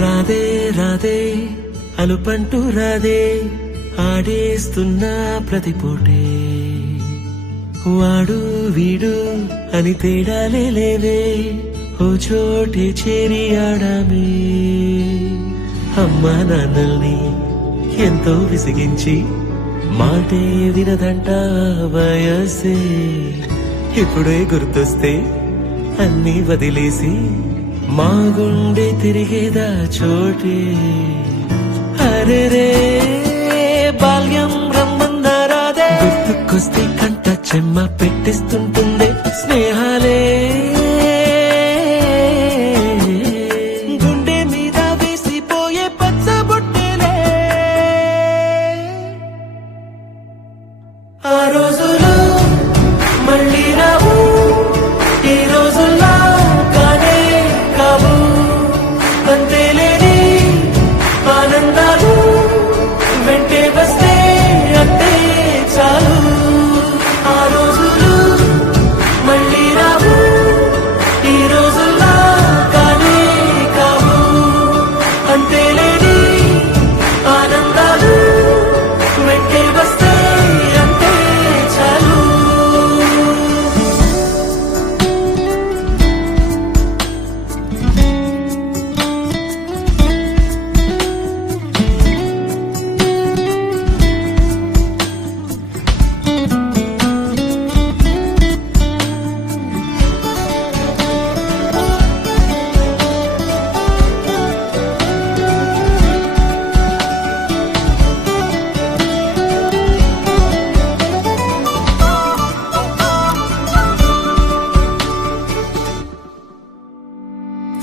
రాదే రాదే అలుపంటూ రాదే ఆడేస్తున్నా ప్రతిపూటే వాడు వీడు అని తేడాలే లేవే ఓ చోటే చేరి ఆడామే అమ్మా నాన్నల్ని ఎంతో విసిగించి మాటే వినదంట వయసే ఇప్పుడే గుర్తొస్తే అన్నీ వదిలేసి మా గుండె తిరిగేదా చోటే అరే రే బాల్యం రమ్మందారాదే గుర్తుకొస్తే కంట చెమ్మ పెట్టిస్తుంటుందే స్నేహాలే గుండె మీద వేసిపోయే పచ్చబొట్టేలే ఆ రోజులు మళ్ళీ రావు ఈ రోజుల్లో వెంటే వస్తే అంతే చాలు ఆ రోజులు మళ్ళీ రావు ఈ రోజుల్లా కానే కావు అంతే లేని ఆనందాలు వెంటే వస్తే అంతే చాలు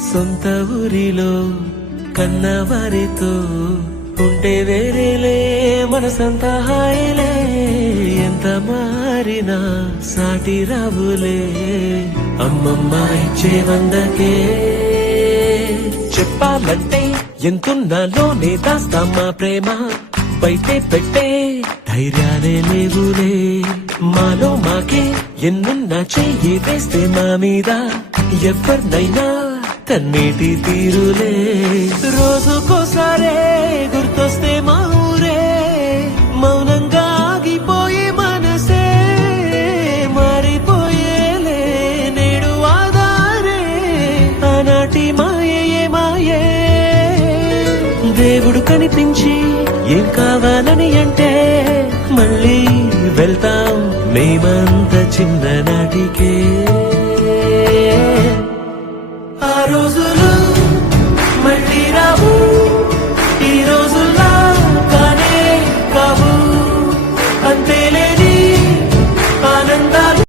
సొంత ఊరిలో కన్నవారితో ఉంటే వేరేలే మనసంతా హాయిలే ఎంత మారినా సాటి రావులే అమ్మమ్మ ఇచ్చే వందకే చెప్పాలంటే ఎంతున్నాలోనే దాస్తామా ప్రేమ బయటే పెట్టే ధైర్యాలే లేవులే మాలో మాకే ఎన్నున్నా చెయ్యి వేస్తే మా మీద ఎవరినైనా కన్నీటి తీరులే రోజుకోసారే గుర్తొస్తే మా ఊరే మౌనంగా ఆగిపోయే మనసే మారిపోయేలే నేడు ఆధారే ఆనాటి మాయే మాయే దేవుడు కనిపించి ఏం కావాలని అంటే మళ్ళీ వెళ్తాం మేమ